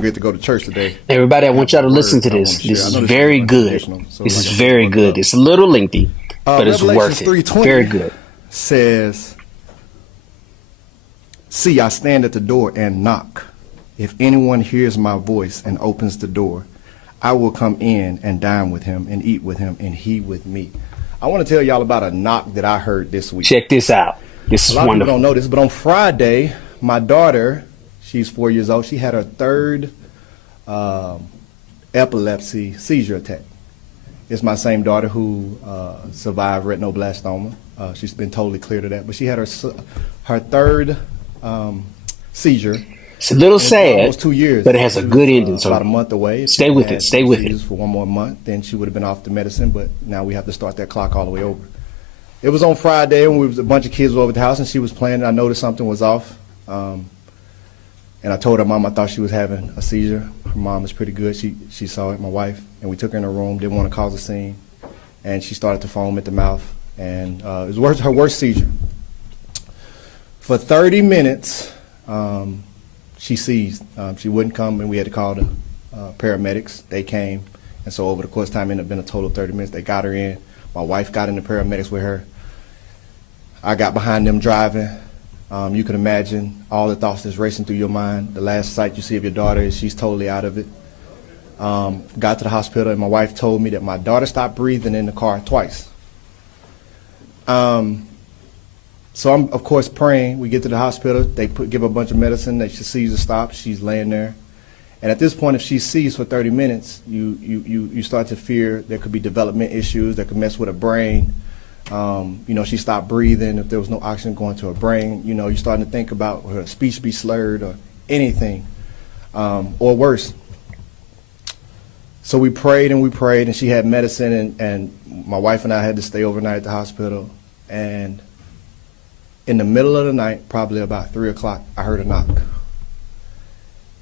Get to go to church today. Everybody, I want Have a y'all to listen word to that I want this. to share. This I is know this is very good. untraditional, so This like is I said, very buckle good. up. It's a little lengthy, but it's Revelations worth it. 3:20 Very good. says, "See, I stand at the door and knock. If anyone hears my voice and opens the door, I will come in and dine with him and eat with him and he with me." I want to tell y'all about a knock that I heard this week. Check this out. This A is lot of people don't wonderful. know this, but on Friday, my daughter, she's 4 years old, she had her third epilepsy seizure attack. It's my same daughter who survived retinoblastoma. She's been totally cleared of that, but she had her third seizure. It's a little And it's been almost sad, 2 years. but it has a She good was ending. about a So month away. If she stay with had it. Stay no with seizures it. for one more month, then she would have been off the medicine. But now we have to start that clock all the way over. It was on Friday, and a bunch of kids were over at the house, and she was playing. And I noticed something was off, and I told her mom I thought she was having a seizure. Her mom is pretty good. She saw it, my wife, and we took her in her room. Didn't want to cause a scene, and she started to foam at the mouth, and it was her worst seizure. For 30 minutes, she seized. She wouldn't come, and we had to call the paramedics. They came, and so over the course of time, it ended up being a total of 30 minutes. They got her in. My wife got in the paramedics with her. I got behind them driving. You can imagine all the thoughts that's racing through your mind. The last sight you see of your daughter is she's totally out of it. Got to the hospital, and my wife told me that my daughter stopped breathing in the car twice. So I'm, of course, praying. We get to the hospital. They give her a bunch of medicine. That she sees her stop. She's laying there. And at this point, if she sees for 30 minutes, you start to fear there could be development issues that could mess with her brain. She stopped breathing. If there was no oxygen going to her brain, you're starting to think about her speech be slurred or anything, or worse. So we prayed, and she had medicine, and my wife and I had to stay overnight at the hospital. And in the middle of the night, probably about 3 o'clock, I heard a knock.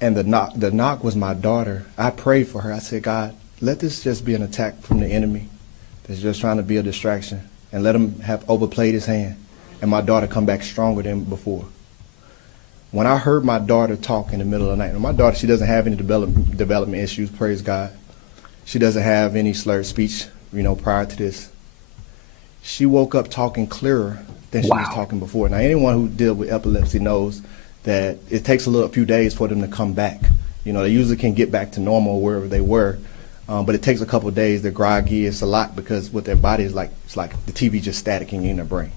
And the knock was my daughter. I prayed for her. I said, God, let this just be an attack from the enemy that's just trying to be a distraction, and let him have overplayed his hand, and my daughter come back stronger than before. When I heard my daughter talk in the middle of the night, and my daughter, she doesn't have any development issues, praise God. She doesn't have any slurred speech, prior to this. She woke up talking clearer than she was talking before. Now, anyone who deals with epilepsy knows that it takes a few days for them to come back. They usually can get back to normal wherever they were, but it takes a couple of days. They're groggy. It's a lot because what their body is like, it's like the TV just staticking in their brain.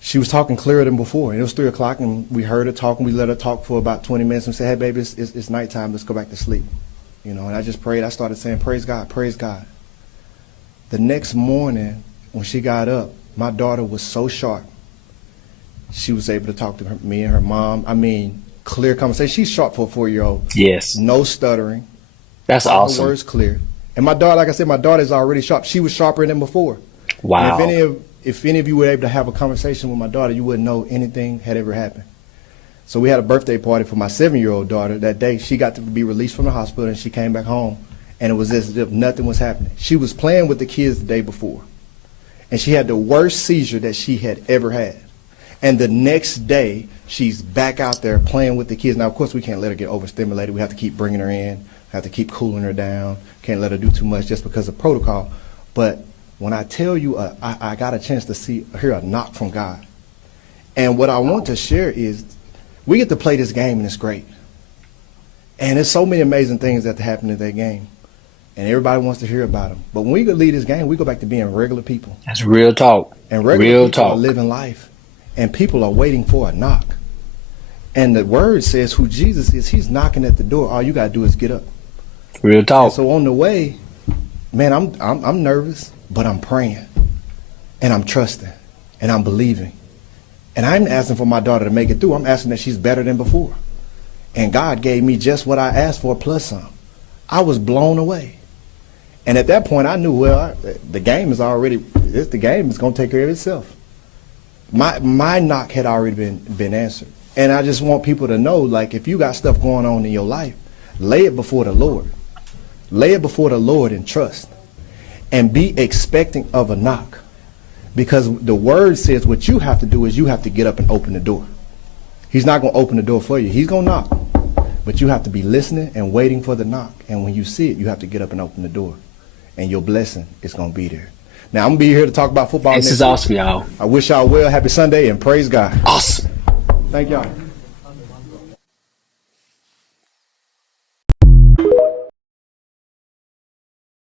She was talking clearer than before, and it was 3 o'clock, and we heard her talk, and we let her talk for about 20 minutes and said, hey, baby, it's nighttime. Let's go back to sleep. And I just prayed. I started saying, praise God, praise God. The next morning, when she got up, my daughter was so sharp. She was able to talk to me and her mom. I mean, clear conversation. She's sharp for a 4-year-old. Yes. No stuttering. That's all awesome. Her words clear. And my daughter, like I said, my daughter is already sharp. She was sharper than before. Wow. And if any of you were able to have a conversation with my daughter, you wouldn't know anything had ever happened. So we had a birthday party for my 7-year-old daughter that day. She got to be released from the hospital, and she came back home, and it was as if nothing was happening. She was playing with the kids the day before, and she had the worst seizure that she had ever had. And the next day, she's back out there playing with the kids. Now, of course, we can't let her get overstimulated. We have to keep bringing her in, have to keep cooling her down. Can't let her do too much just because of protocol. But when I tell you, I got a chance to hear a knock from God. And what I want to share is we get to play this game, and it's great. And there's so many amazing things that happen in that game. And everybody wants to hear about them. But when we leave this game, we go back to being regular people. That's real talk. And regular real people talk. are living life. And people are waiting for a knock. And the word says who Jesus is, he's knocking at the door. All you got to do is get up. Real talk. And so on the way, man, I'm nervous, but I'm praying. And I'm trusting. And I'm believing. And I'm asking for my daughter to make it through. I'm asking that she's better than before. And God gave me just what I asked for plus some. I was blown away. And at that point, I knew, the game is going to take care of itself. My knock had already been answered. And I just want people to know, like, if you got stuff going on in your life, lay it before the Lord. Lay it before the Lord in trust. And be expecting of a knock. Because the word says what you have to do is you have to get up and open the door. He's not going to open the door for you. He's going to knock. But you have to be listening and waiting for the knock. And when you see it, you have to get up and open the door. And your blessing is going to be there. Now, I'm going to be here to talk about football This next is week. awesome, y'all. I wish y'all well. Happy Sunday and praise God. Awesome. Thank y'all.